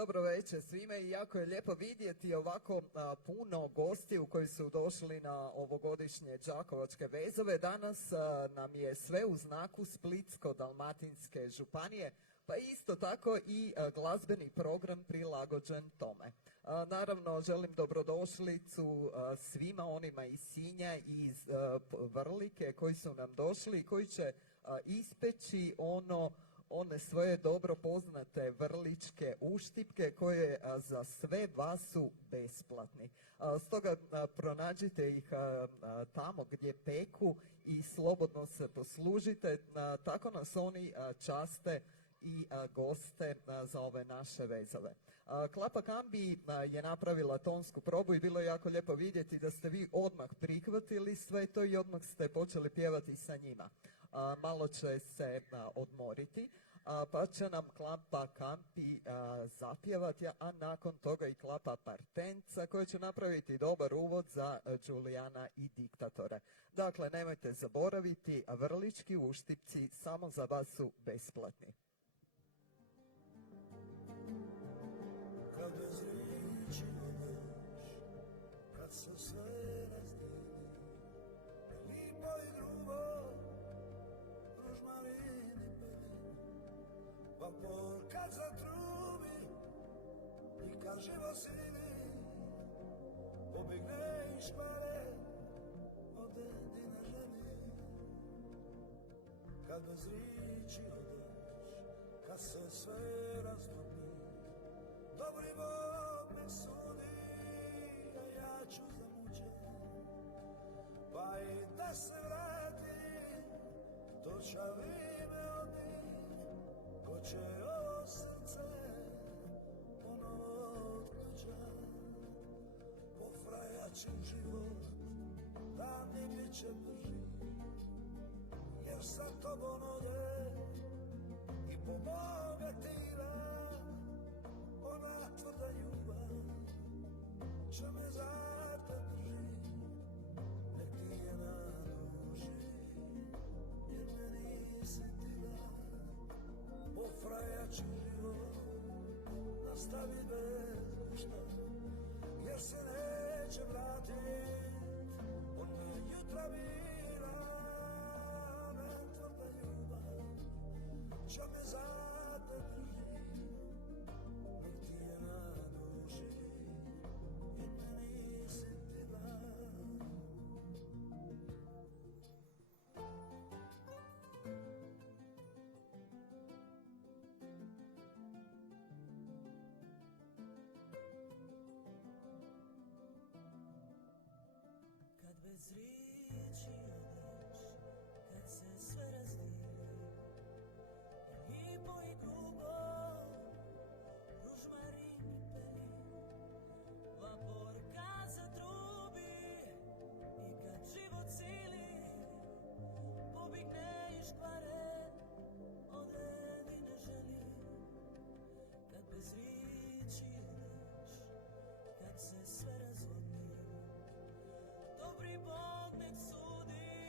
Dobro večer svima i jako je lijepo vidjeti ovako puno gostiju koji su došli na ovogodišnje Đakovačke vezove. Danas nam je sve u znaku Splitsko-dalmatinske županije, pa isto tako i glazbeni program prilagođen tome. Naravno, želim dobrodošlicu svima onima iz Sinja i iz Vrlike koji su nam došli i koji će ispeći one svoje dobro poznate vrličke uštipke koje za sve vas su besplatni. Stoga pronađite ih tamo gdje peku i slobodno se poslužite. Tako nas oni časte i goste za ove naše vezove. Klapa Kambi je napravila tonsku probu i bilo je jako lijepo vidjeti da ste vi odmah prihvatili sve to i odmah ste počeli pjevati sa njima. Malo će se odmoriti, pa će nam Klapa Kampi zapjevati, a nakon toga i Klapa Partenca koja će napraviti dobar uvod za Đulijana i diktatore. Dakle, nemojte zaboraviti, vrlički uštipci samo za vas su besplatni. Kad bez riječi odeš, kad se sve razdijeli, lipo i grubo, ružmarini peli, vapor kad zatrubi i kad živo sini, pobigne i špare, ode di ne želi. Kad bez riječi odeš, kad se sve razdobi, dobri Bog me sudi, a ja ću zamućen, pa i da se vratim, točavi me odi, ko će ovo srce ponovo otključat, pofrajačen život, da mi bit će brži, jer sa tobom ode i pomogatila. Ona tvrda ljubav će me zato drži, nek ti je na duši, jer me nisi ti da. Pofrajačin život nastavi bez ništa, jer se neće vratit, ona jutra bila. Ona tvrda ljubav će me zato drži, bez riječi odeš, kad se sve razdijeli, lipo i grubo, ružmarin i peli, vapor kad zatrubi i kad život sili, pobigne i škvare, ode di ne želi. Kad bez riječi odeš, kad se sve razvodni, dobri Bog nek sudi,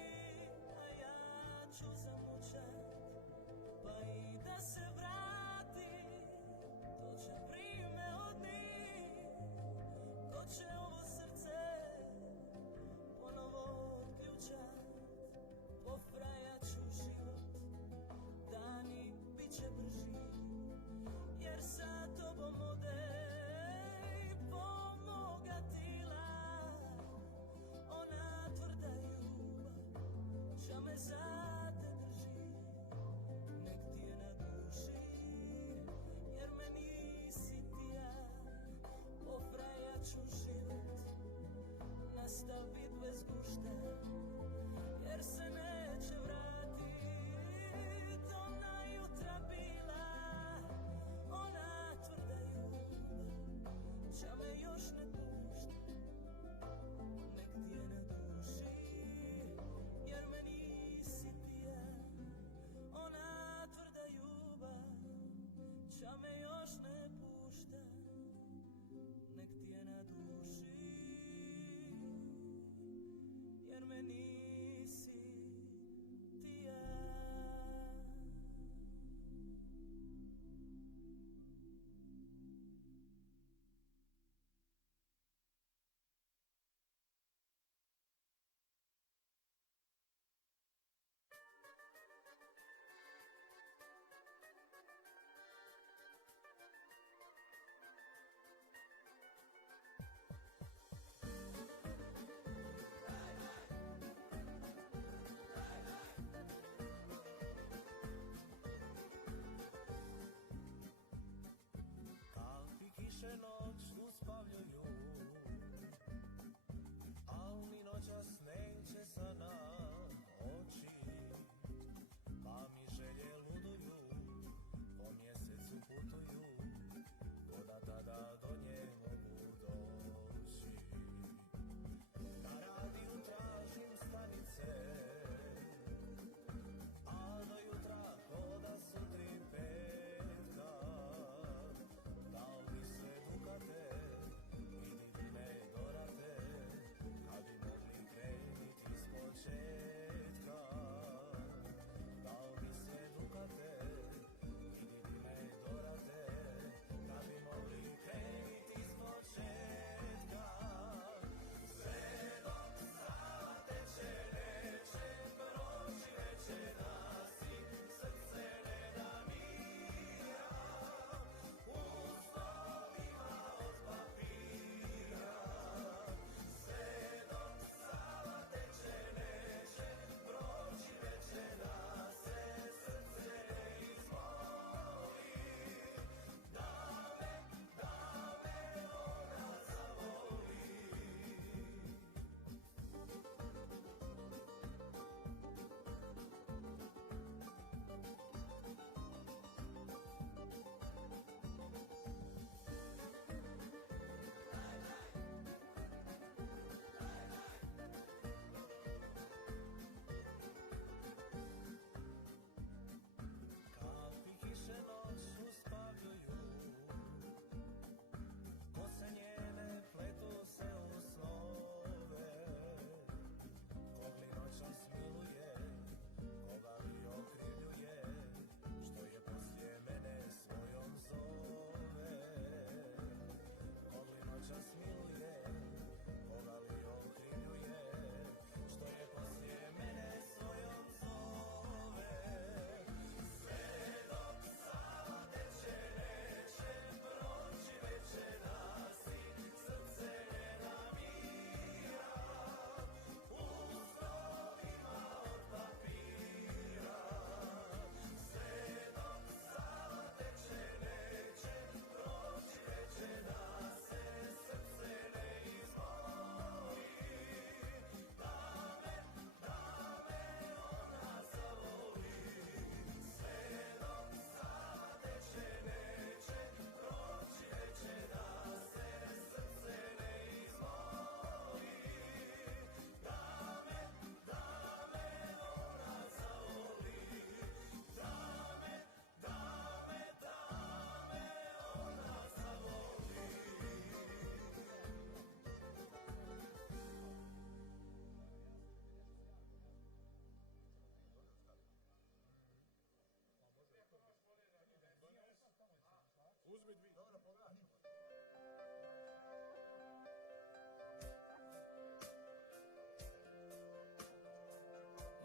Moja ljubavi,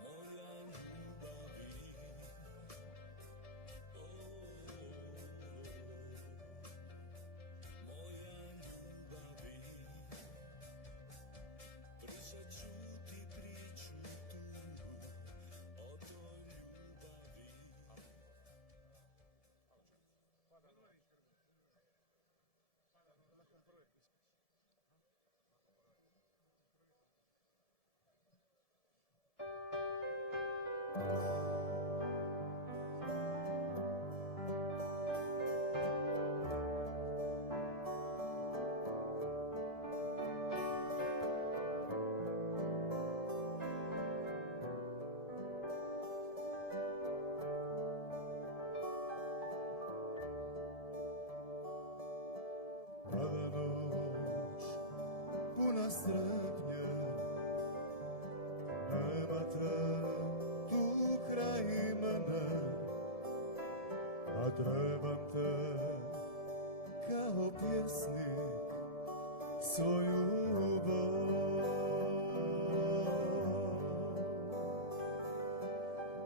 moja ljubavi, pričat ću ti priču tu, o toj ljubavi. Pada noć, puna strpnje, nema te tu kraj mene, a trebam te kao pjesnik svoju bol.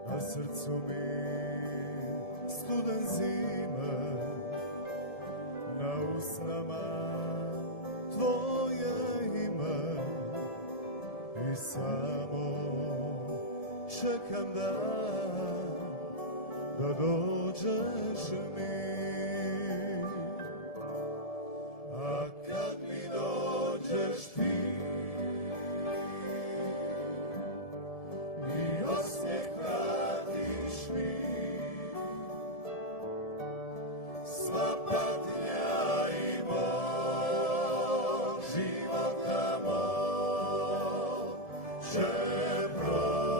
Na srcu mi studen zime, na usnama tvoje ime i samo čekam da dođeš mi. A kad mi dođeš ti i osmijeh vratiš mi, sva patnja i bol života mog će proć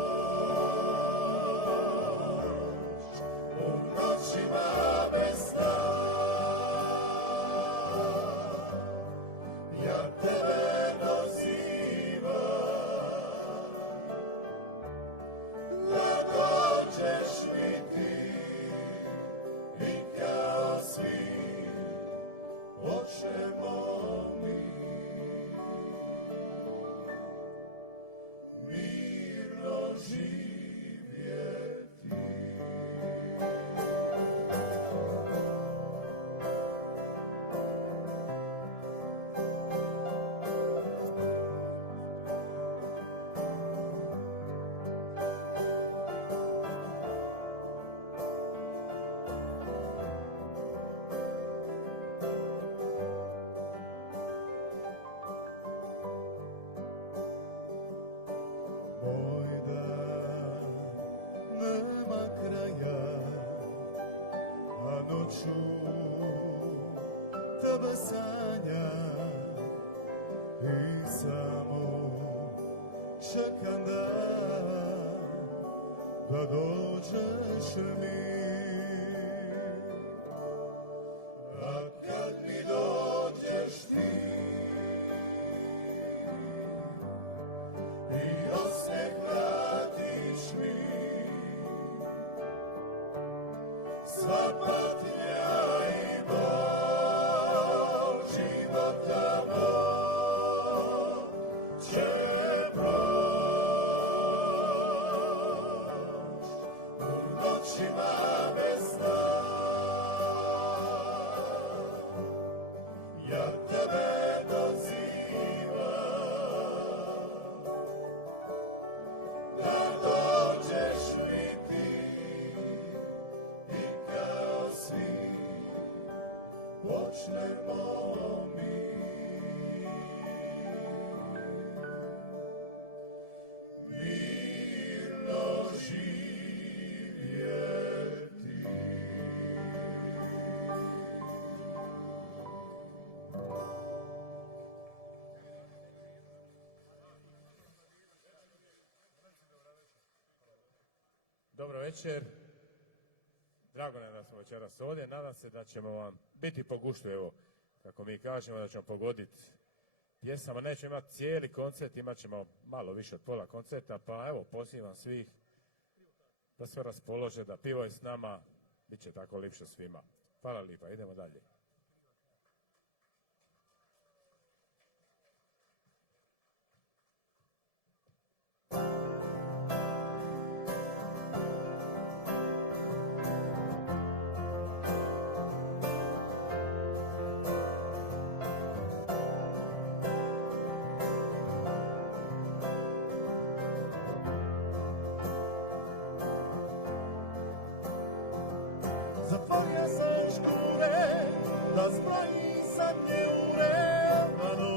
u noćima bez sna. Ja tebe dozivam da dođeš mi ti i kao svi hoćemo mi mirno živjeti. Moj dan nema kraja, a noću tebe sanjam i samo čekam da dođeš mi. A kad mi dođeš ti i osmijeh vratiš mi, sva patnja i bol života mog će proć u noćima bez sna. Ja tebe dozivam da dođeš mi ti i kao svi počnemo mi mirno živjeti. Dobro večer. Drago nam je da smo večeras ovdje. Nadam se da ćemo vam biti po guštu, evo, kako mi kažemo, da ćemo pogoditi pjesama. Nećemo imati cijeli koncert, imat ćemo malo više od pola koncerta, pa evo, pozivam svih da se raspolože, da pivaju s nama, bit će tako lipše svima. Hvala lijepa, idemo dalje. manje urevano.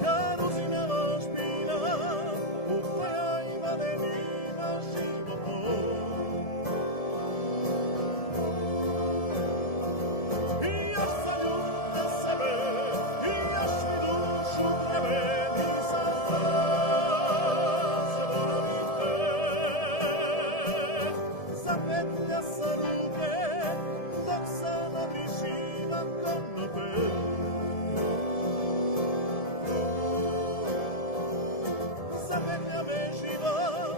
Kad uzina ošpina, upaja i valenina životom. I još sam ljud na sebe, i još mi dušu tebe, nisam zaboravite. Zapetlja sa ruke, dok samo mišivam konope. Zapetlja me život,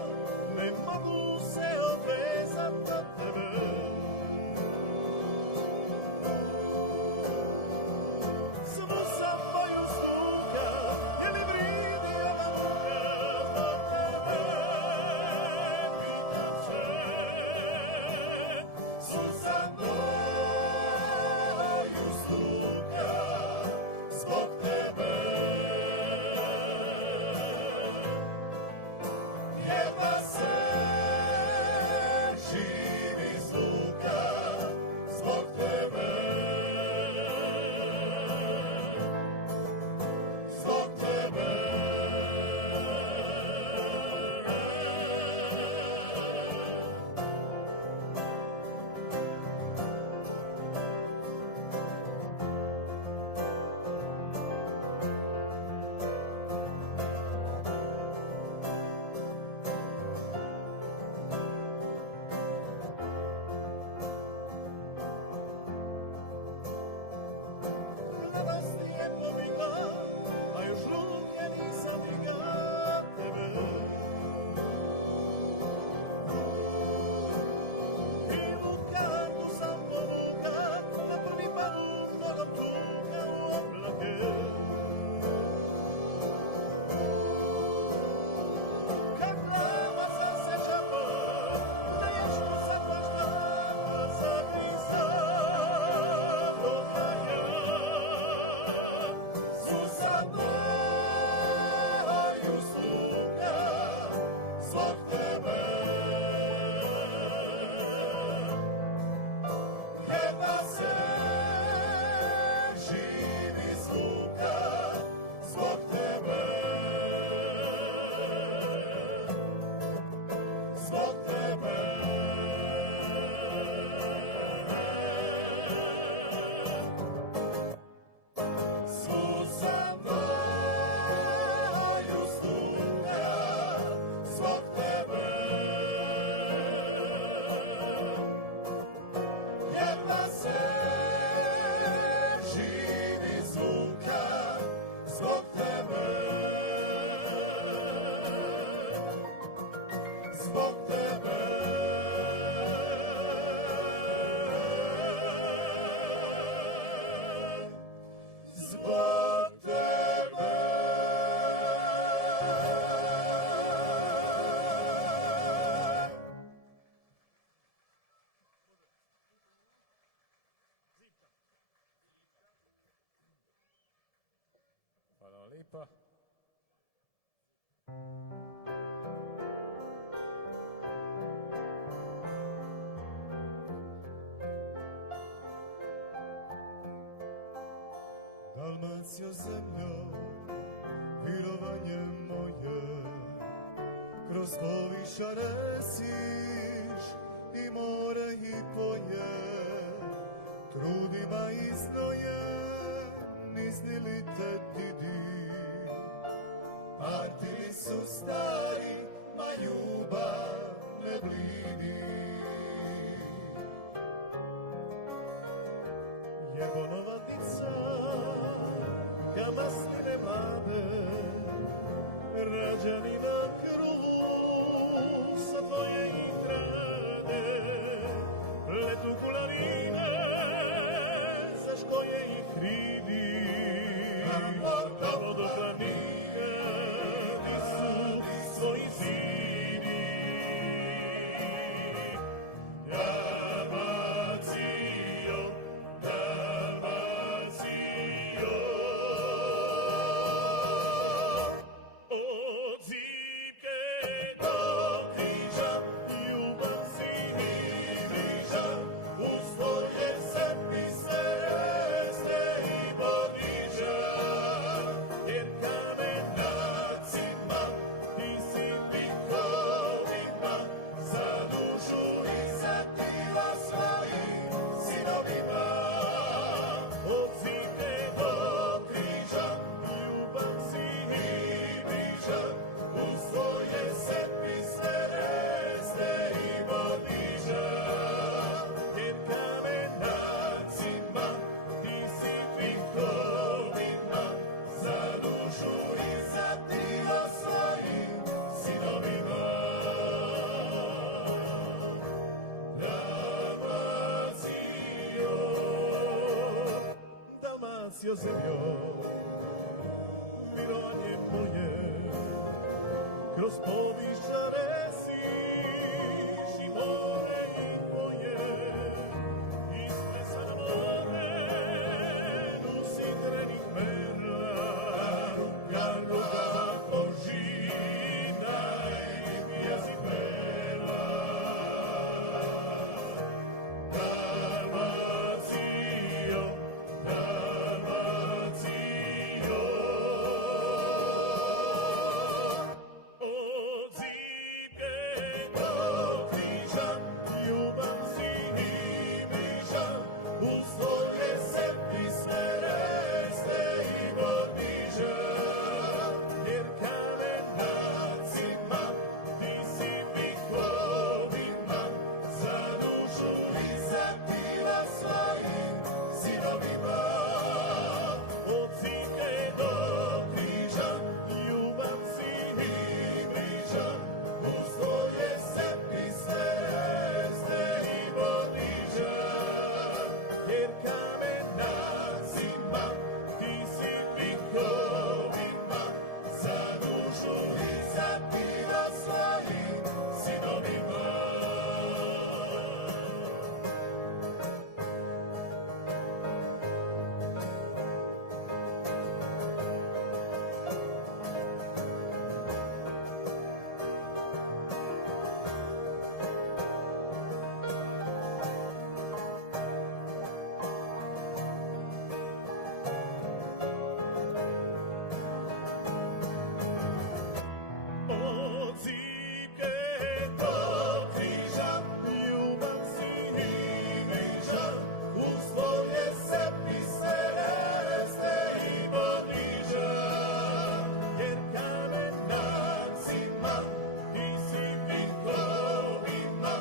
ne mogu se odvezat od tebe. Svu sam moju sluka, je li vridi ova muka zbog tebe, pitam se. Svu sam moju sluka, zbog tebe. Jedva se živi zvuka, zbog tebe. Zbog tebe. Radost je pobjegla, a još ruke nisam digla tebe. Krivu kartu sam povuka, na prvi balun nogom tuka u oblake. Kad glava zasećamo, da još mu sad baš glava zabrisam do kraja. Svu sam moju sluka, zbog tebe. Jedva se živi zvuka, zbog tebe. Zbog tebe. Svu sam moju sluka, zbog tebe. Jedva se živi zvuka, zbog tebe. Zbog tebe. Zbog tebe. Hvala vam lipa. Dalmacio zemljo, mirovanje moje, kroz poviša resiš i more i polje, trudima iznojem, iznili te didi. Partili su stari, ma ljubav ne blidi. Jegonovatica, ka masline mlade, rađani na kruvu sa tvoje intrade, pletu kularine, za škoje ih hridi, a vodoplanine ti su svoji zidi. Dalmacijo, Dalmacijo, od zipke do križa nosio zemljo, mirovanje moje, kroz poviša resiš i more i moje, isplesan moren u sidrenih perla, ruka kožina i jezik perla. Dalmacio, Dalmacio, od zimke do križa, ljubav si i bliža, uz tvoje se pisme reste i podiža, jer kamenacima ti si vihovima za dušu i za tila svojim sinovima. Od zimke do križa, ljubav si i bliža, uz tvoje se pisme reste i podiža, jer kamenacima ti si vihovima za dušu i za tila svojim sinovima. Od zimke do križa, ljubav si i bliža, uz tvoje se pisme reste i podiža, jer kamenacima ti si vihovima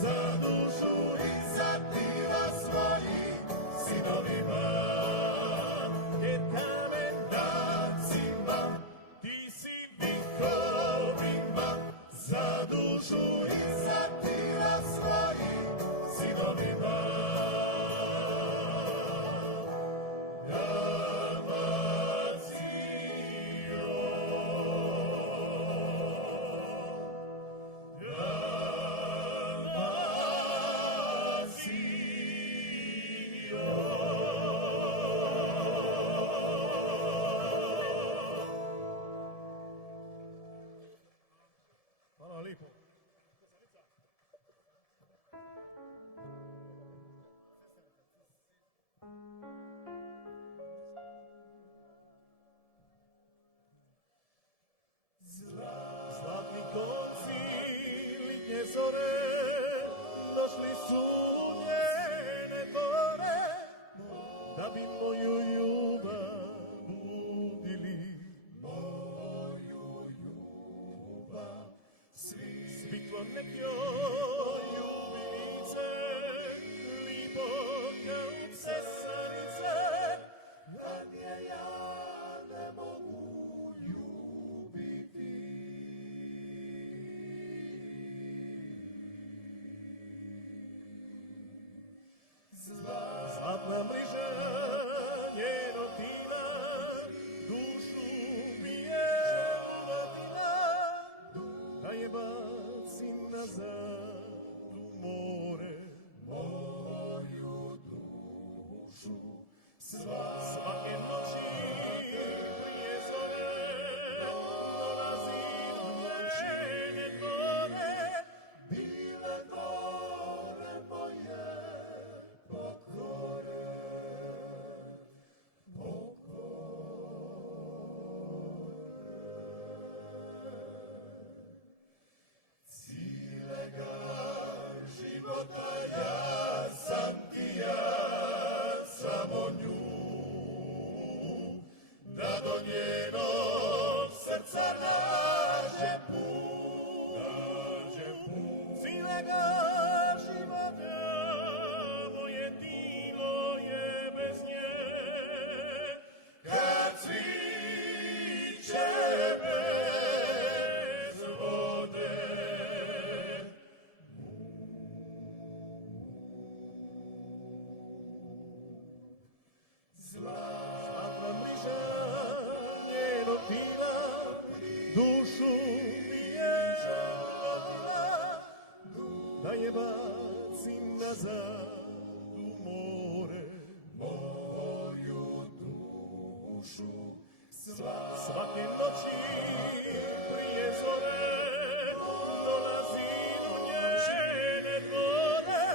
za dušu i za tila svojim sinovima, jer kamenacima ti si vihovima za dušu i za tila svojim sinovima. Hvala lijepo. Zlatni konci litnje zore došli su u njene dvore, da bi moju ljubav budili. Svitlo nek joj ljubilice, lipo kao cesarice, da nje ja ne mogu ljubiti. Zlatna mriža njenog tila, dušu bije dotina, da je bacim nazad u more. Moju dušu svake noći prije zore dolazi do njene dvore, bile dvore moje pokore. Cilega života ja sam ti, ja samo nju nazad u more, moju dušu svake noći prije zore dolazim u njene dvore,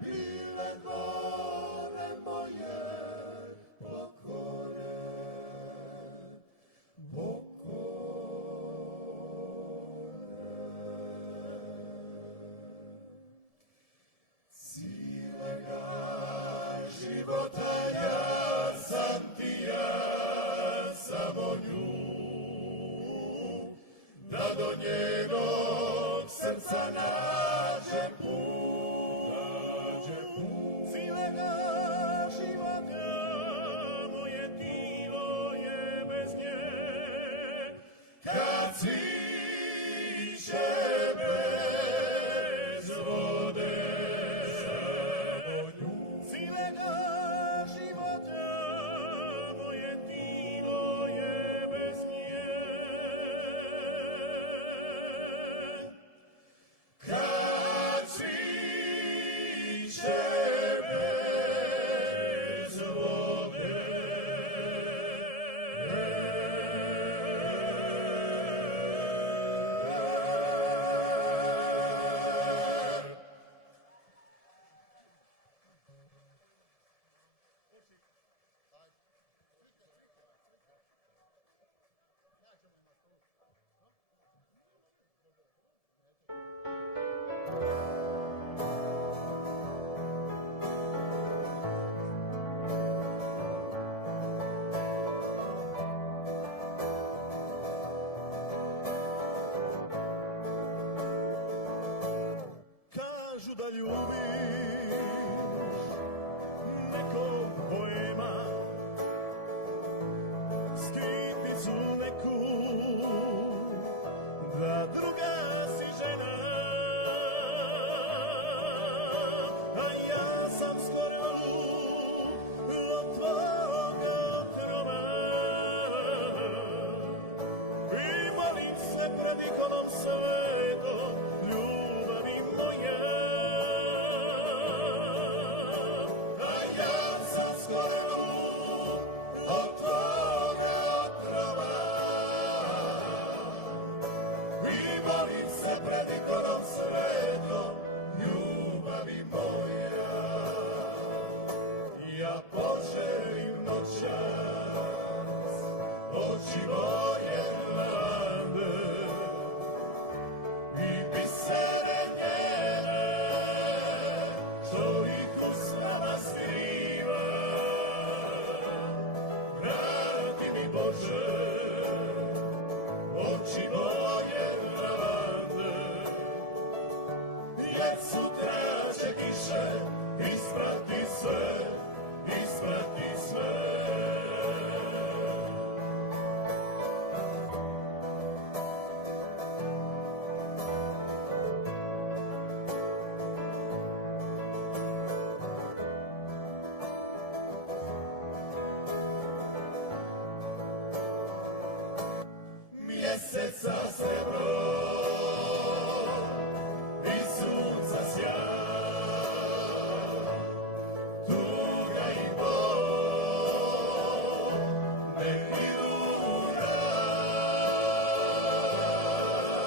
bile dvore moje pokore, cijelega života ja sam ti, ja samo nju, da do njenog srca nađem put. Cijelega života moje tijelo je bez nje, kad siće bez vode. Cijelega života moje tijelo je bez nje, kad siće bez vode. Kažu da ljubiš nekog poema, skitnicu neku, da druga si žena, a ja sam skoro od tvog otrova i molim se pred ikonom svetom, ljubavi moja, a ja sam skoro od tvoga otrova i molim se pred ikonom svetom, ljubavi moja. Ja poželim noćas oči moje lavande i bisere njene, što ih usnama skriva. Vrati mi Bože oči moje lavande, jer sutra će kiše isprati sve, isprati sve. Mjeseca srebro i sunca sjaj, tuga i bol ne idu na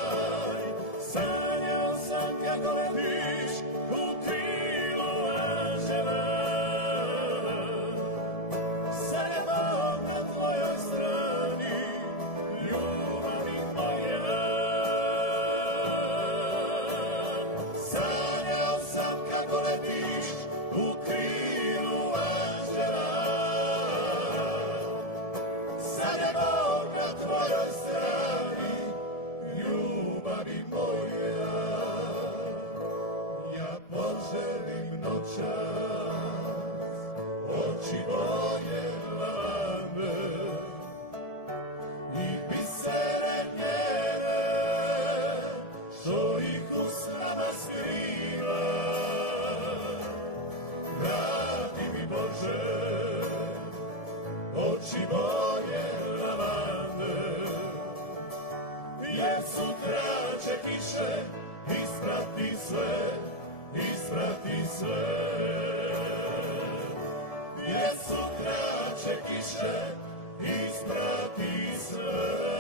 raj. Sanjao sam kako letiš u krilu anđela, sad je Bog na tvojoj strani, ljubavi moja. Sanjao sam kako letiš u krilu anđela, sad je Bog na tvojoj strani, ljubavi moja. Ja poželim noćas oči moje lavande i bisere njene, što ih usnama skriva. Vrati mi Bože oči moje lavande, jer sutra će kiše isprati sve, isprati sve, jer sutra će kiše isprati sve.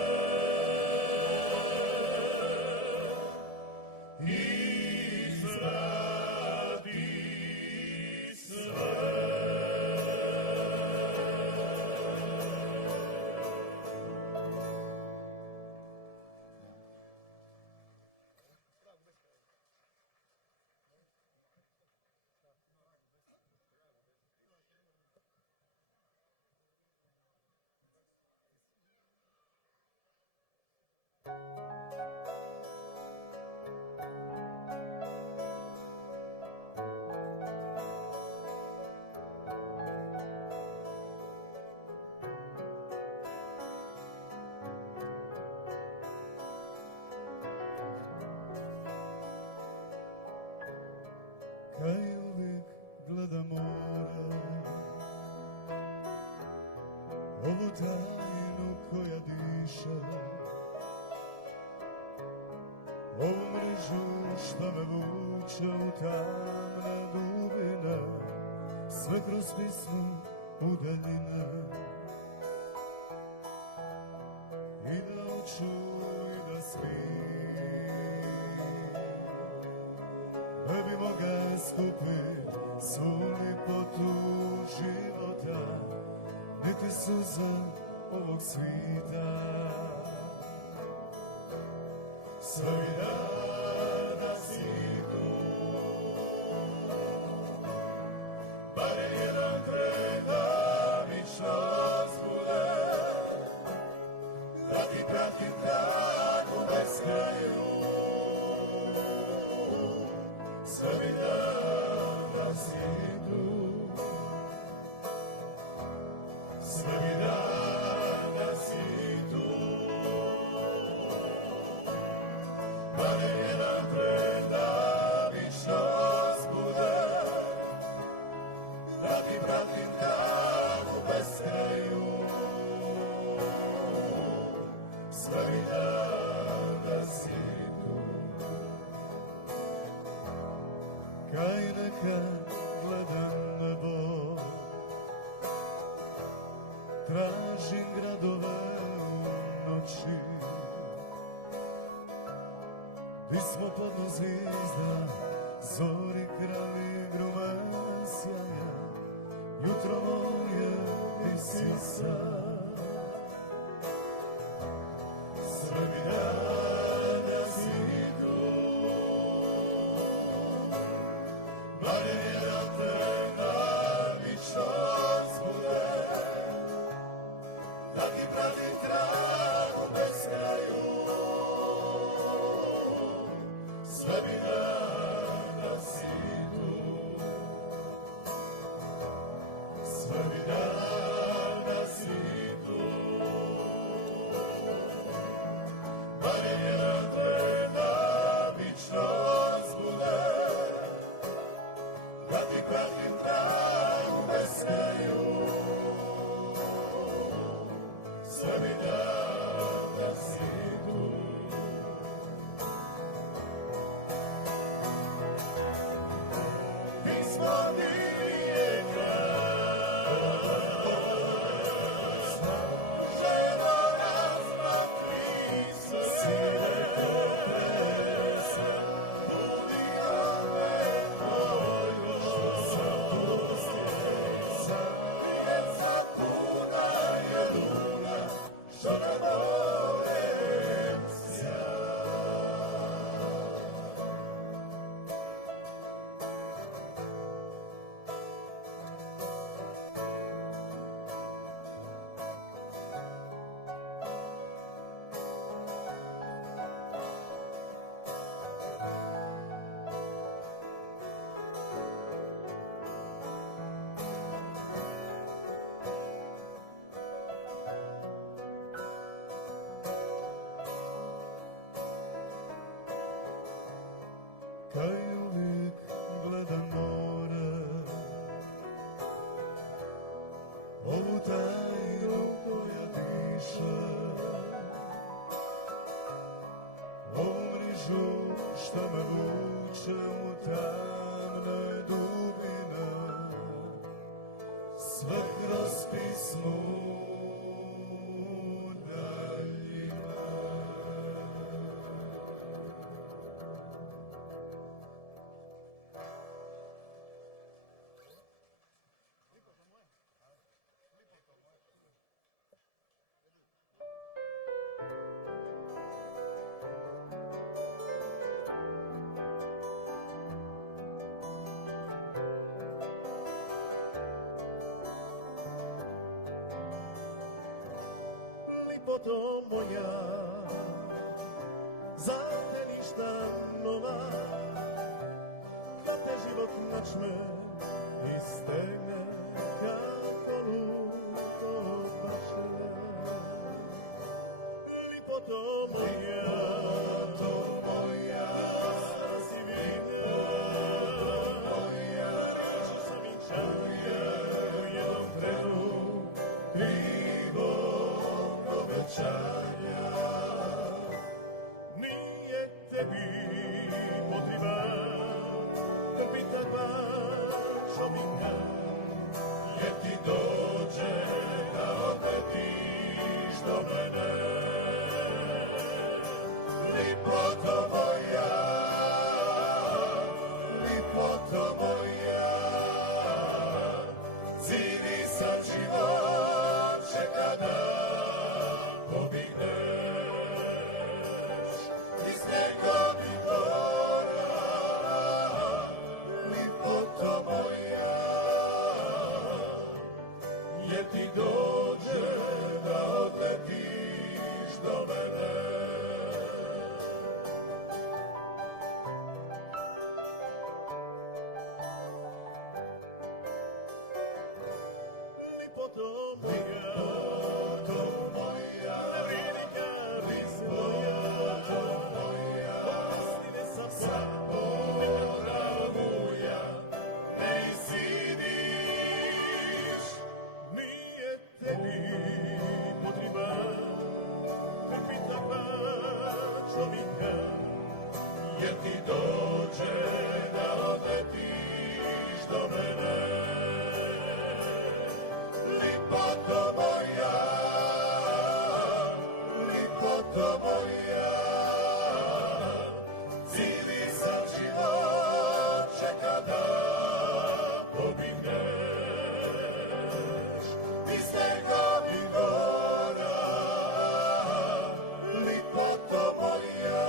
Kaj uvijek gleda mora, ovu tajnu koja diše, ovu mrežu što me vuče u tamne dubine, sve kroz pismu u daljine. I da uču i da smijem, ne bi mogao skupiti svu lipotu života, niti suza ovog svita. Sve mi da si tu, barem jedan tren da mi čas bude, da ti pratim tako bez kraju. Sve mi da si tu, sve mi da si tu, barem jedan tren da mi čas bude, da ti pratim tamo bez kraju. Sve mi da si tu, kaj neka gledam nebo, tražim gradove u noći, di smo podno zvizda, zori krali grume sjaja, jutro moje ti si sad. Sve mi da si tu, barem jedan tren da mi čas bude, da ti pratim tragu bez kraju. Sve mi da si tu, sve mi da si tu, barem jedan tren da mi čas bude, da ti pratim tragu bez kraju. Sve mi da si tu. Pismo divije krasno, ženo razmak Hristo, sine potresa, budi ove tvojgo, djeca puna je luna, što na more sja. sve kroz pismu daljima. Lipoto moja, za te ništa nova, da te život načme i stegne kako luto paše. Lipoto moja, si vidjela, što sam i čarja u jednom trenu krivog obećanja. Nije tebi potreban kapitana čovjeka, jer ti dođe da odletiš do mene. Lipoto moja, lipoto moja, cijeli sam život čeka da pobigneš. Iz njegovih gora, lipoto moja, jer ti dođe da odletiš do mene. Lipoto moja, velika listo moja, posljedne sam zaboravlja, ne sidiš. Nije tebi potreban kapitana čovjeka, jer ti dođe da odletiš do mene. Lipoto moja, lipoto moja, cijeli sam život čeka da pobigneš. Iz njegovih gora, lipoto moja,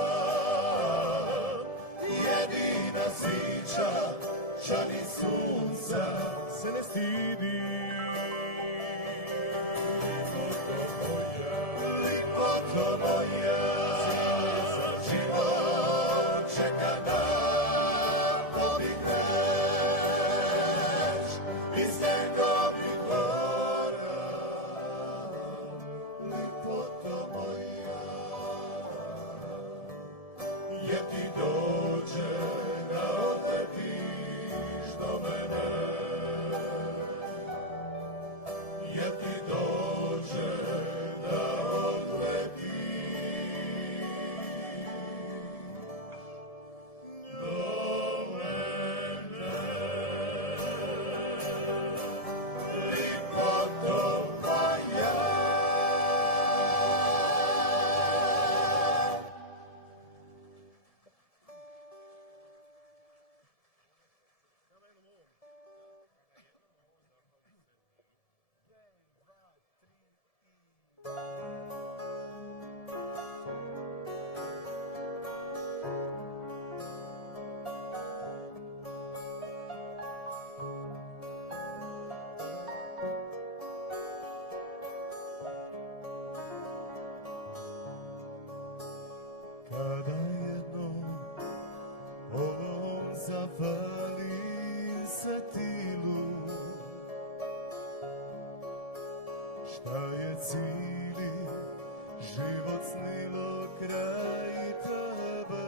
jedina svića, žali sunca se ne stidi. Lipoto moja, život čeka da pobigneš. Iz njegovih gora, lipoto moja, jer ti dođe da odletiš do mene. Jer ti dođe da odletiš do mene. Lipoto moja. Kada jednom ovom zapalim svetilu, šta je cijeli život snilo kraj tebe.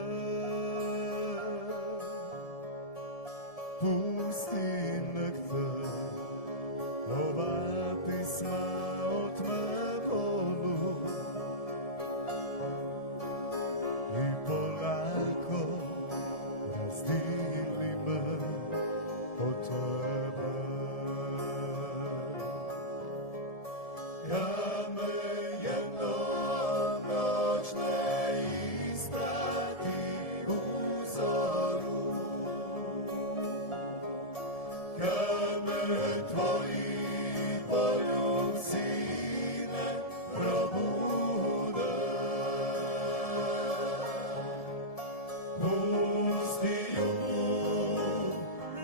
Pusti nek te ova pisma odmevolu i polako razdijeli me od tebe. kad me tvoji poljubci ne probude. Pusti ju,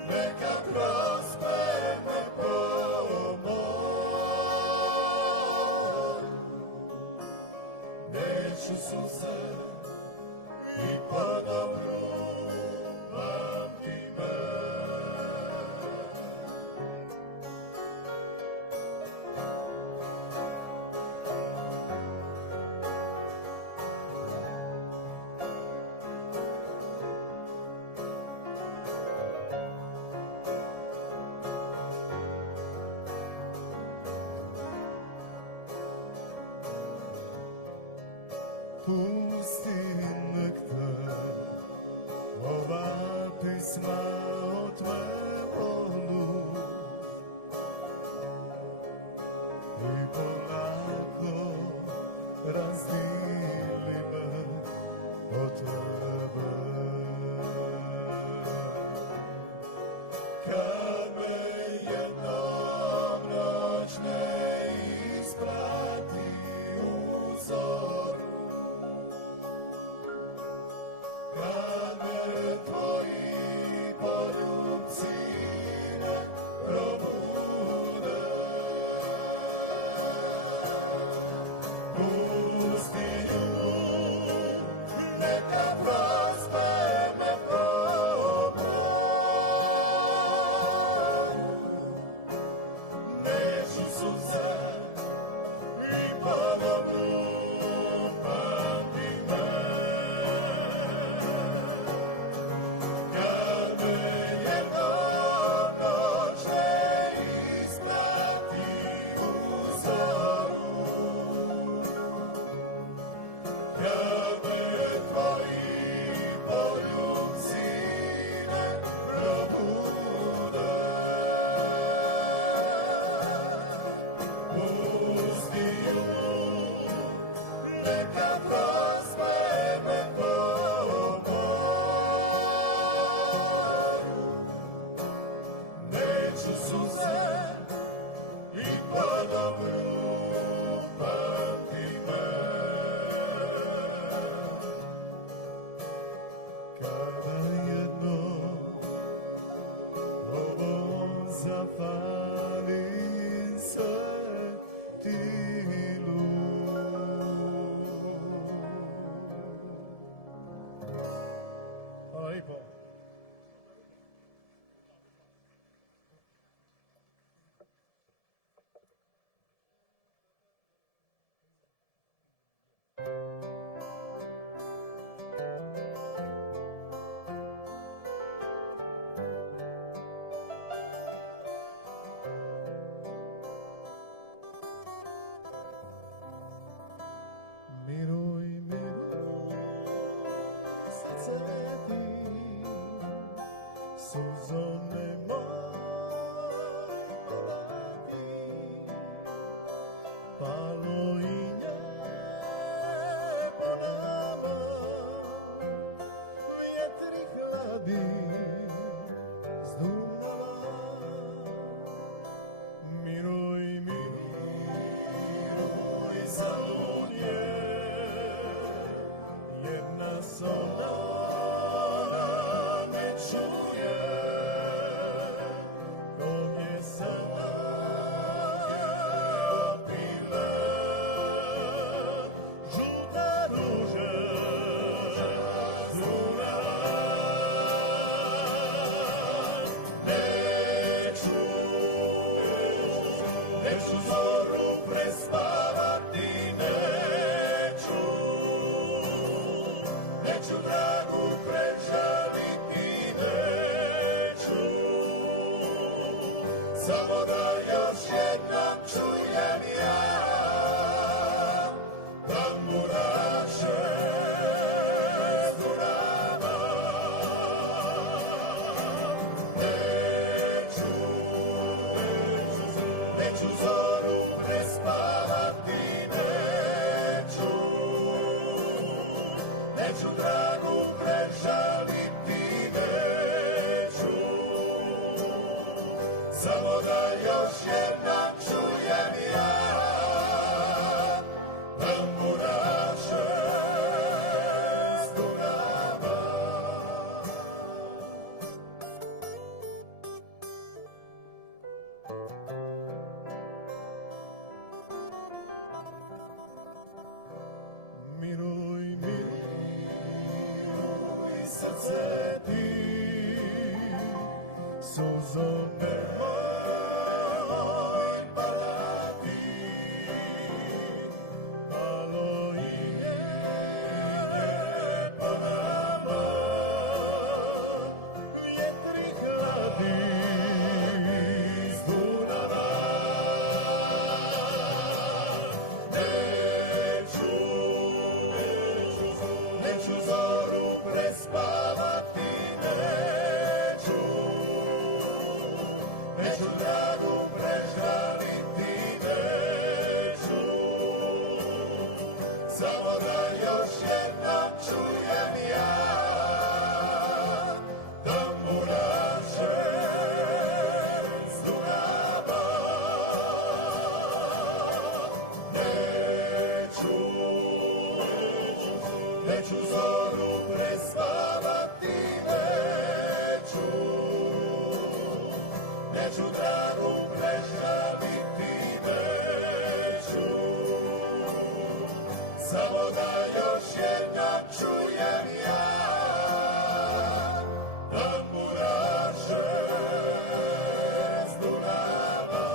neka prospe me po moru. Neću suze i po dobru pamti me. Pusti nek te ova pisma o tvojem bolu i polako razdili me od tebe. Kad me jednom noć ne isprati u zoru, kad me tvoji poljubci ne probude. Pusti ju, neka prospe me po moru. Neću suze i po dobru pamti me. Kad me jednom noć ne isprati u zoru, kad me tvoji poljubci ne probude. Pusti ju, neka prospe me po moru. Neću suze i po dobru pamti me. Kada jednom ovom zapalim svetilu, hvala lijepo. Miruj, miruj, srce ti, suzo nemoj podati, palo i nebo nama, vjetri hladi zdunala. Miruj, miruj, zaludje, jedna sola ne čuje, kog je snage opile. Žuta ruže zunala, neću zoru prespavati, neću dragu prežaliti, neću, samo da još jednom čujem ja tamburaše s Dunava. Neću zoru prespavati, neću dragu prežaliti, neću. samo da još jednom čujem ja tamburaše s Dunava. Miruj, miruj, srce ti, suzo nemoj padati, malo i nje po nama, vjetri hladi iz Dunava. Neću zoru prespavati, neću dragu prežaliti, neću, samo da još jednom čujem ja tamburaše s Dunava. Neću zoru prespavati, neću dragu prežaliti, neću, samo da još jednom čujem ja tamburaše s Dunava.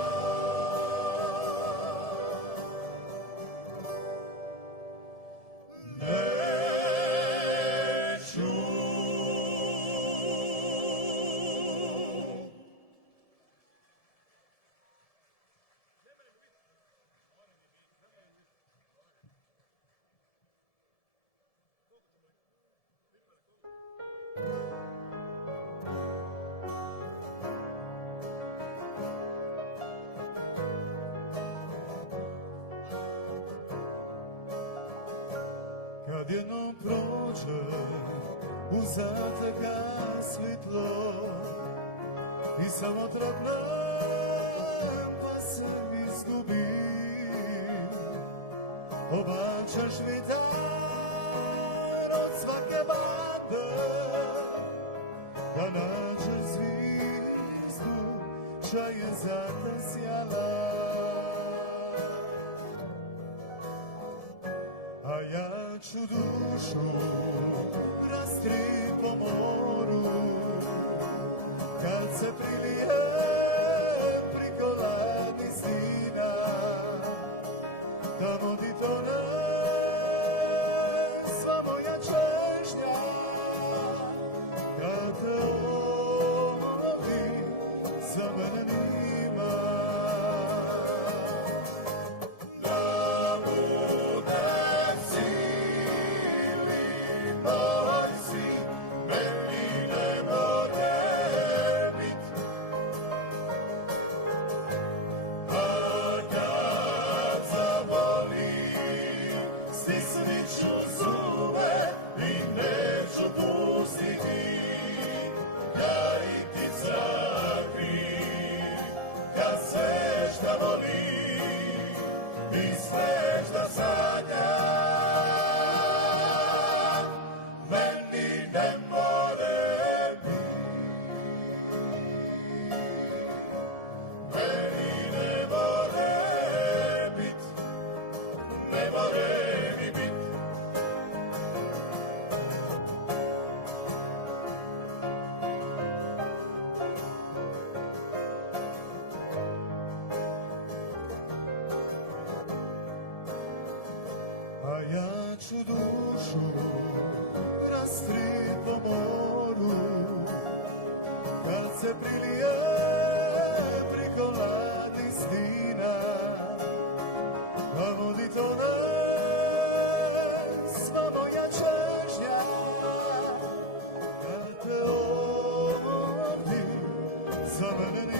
Kad jednom prođe u zateka svjetlo i samo trapne pa se izgubi, obačaš vitar od svake bande, da nađe zvijezdu ča je za te sjala. A ja ću dušu rastrit po moru, kad se prilije priko ladnih stina, tamo di tone sva moja čežnja, kad te ovdje za mene nima. Ja ću dušu rastrit po moru, kad se prilije priko ladnih stina, a vodi tone sva moja čežnja, kad te ovdje za mene nima.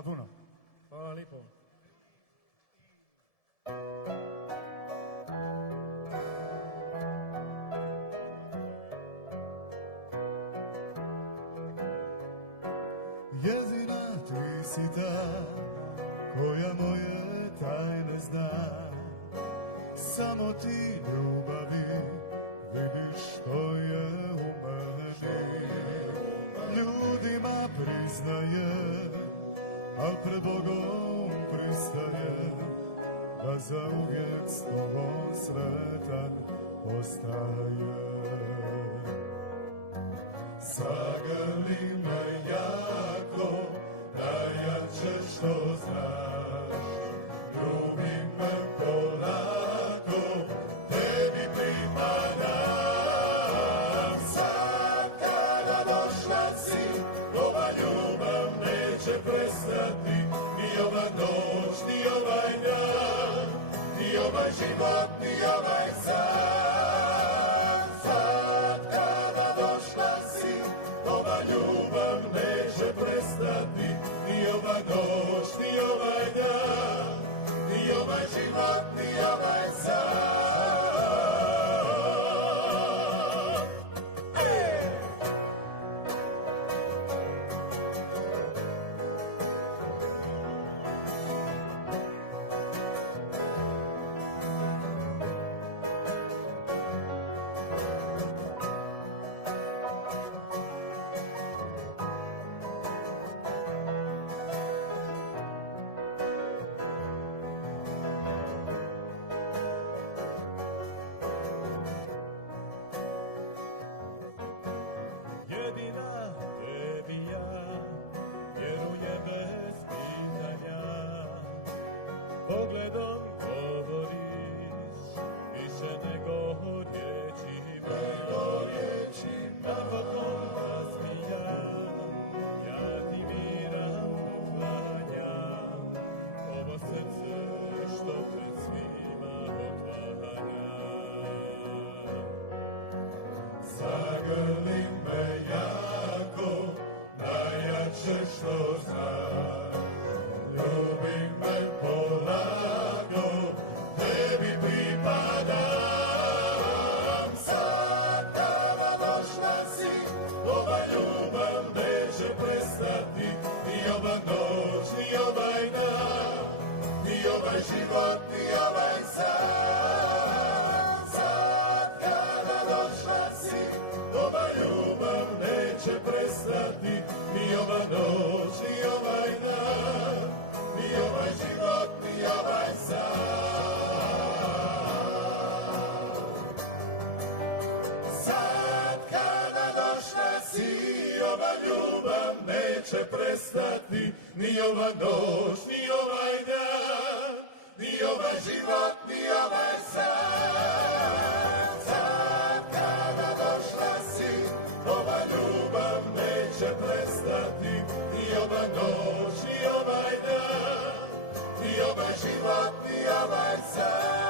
Hvala puno. Hvala lipo. Jedina ti si ta koja moje tajne zna. Samo ti ljubavi vidiš što je u meni. Ljudima priznaje, al pred Bogom pristaje da zauvijek s tobom sretan ostaje. Zagrli me jako, najjače što znaš. Ljubi me polako, tebi pripadam. Sad kada došla si, ova ljubav neće prestati. Ni ova noć, ni ovaj dan, ni ovaj život, ni ovaj san. Sad kada došla si, ova ljubav neće prestati. Ni ova noć, ni ovaj dan, ni ovaj život, ni ovaj san. Jedina tebi ja vjerujem bez pitanja. Pogledom govoriš više nego riječima. Kako to razmijam, ja ti miram uklanjam. Ovo srce što pred svima otvanja. Zagrli me jako, najjače što znaš. Ljubi me polako, tebi pripadam. Sad kada došla si, ova ljubav neće prestati. Ni ova noć, ni ovaj dan, ni ovaj život, ni ovaj san. Sad kada došla si, ova ljubav neće prestati. Ni ova noć, ni ovaj dan, ni ovaj život, ni ovaj san. Sad kada došla si, ova ljubav neće prestati. Ni ova noć, ni ovaj dan, ni ovaj život, ni ovaj san. Sad kada došla si, ova ljubav neće prestati. Ni ova noć, ni ovaj dan, ni ovaj život, ni ovaj san.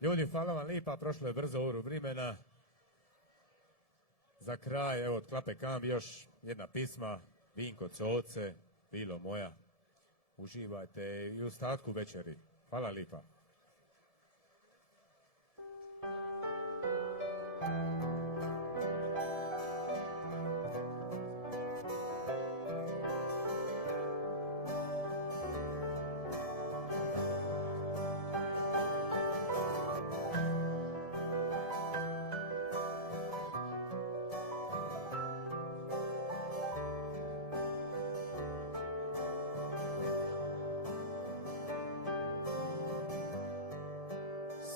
Ljudi, hvala vam lipa, prošlo je brzo uru vremena. Za kraj, evo, od Klape Kambi još jedna pisma, Vinko Coce, Bilo moja. Uživajte i u ostatku večeri. Hvala lipa.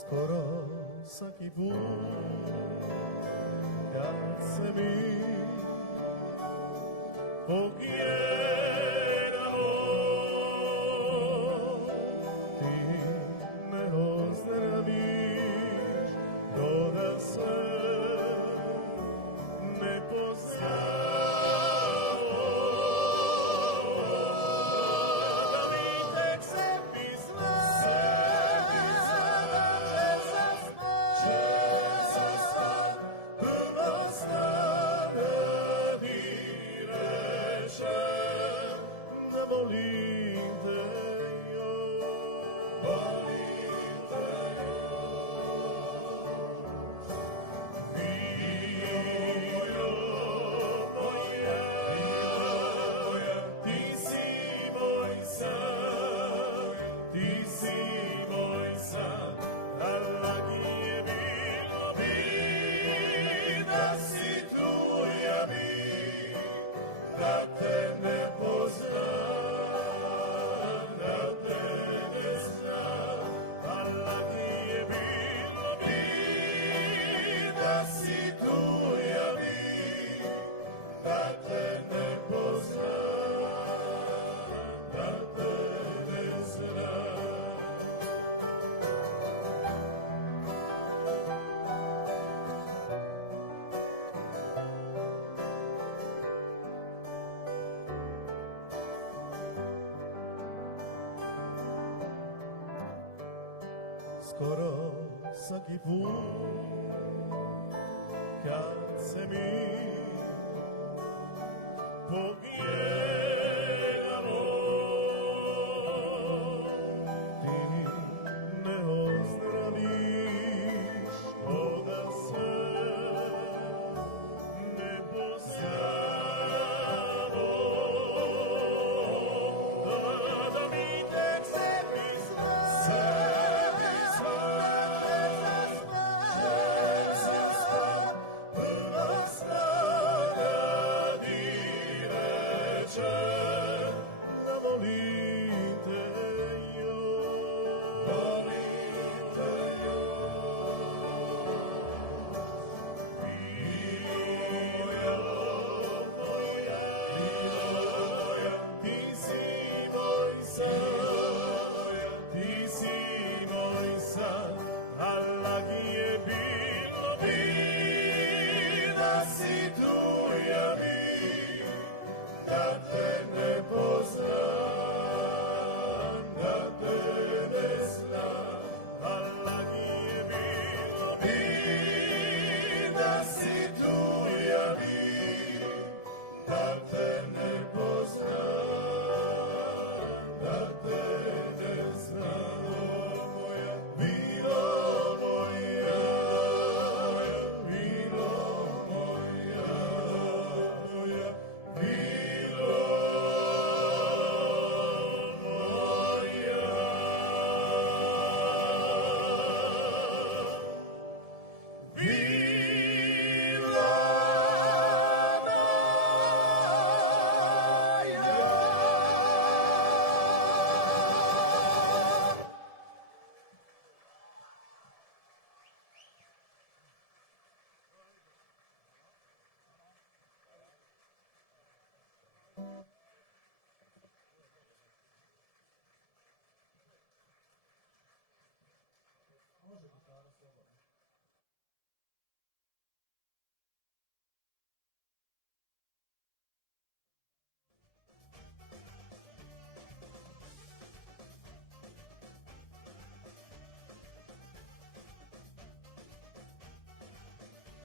Skoro svaki put kad se mi pogledamo, ti me ozdraviš, dodaš skoro svaki put kad se mi pognjevamo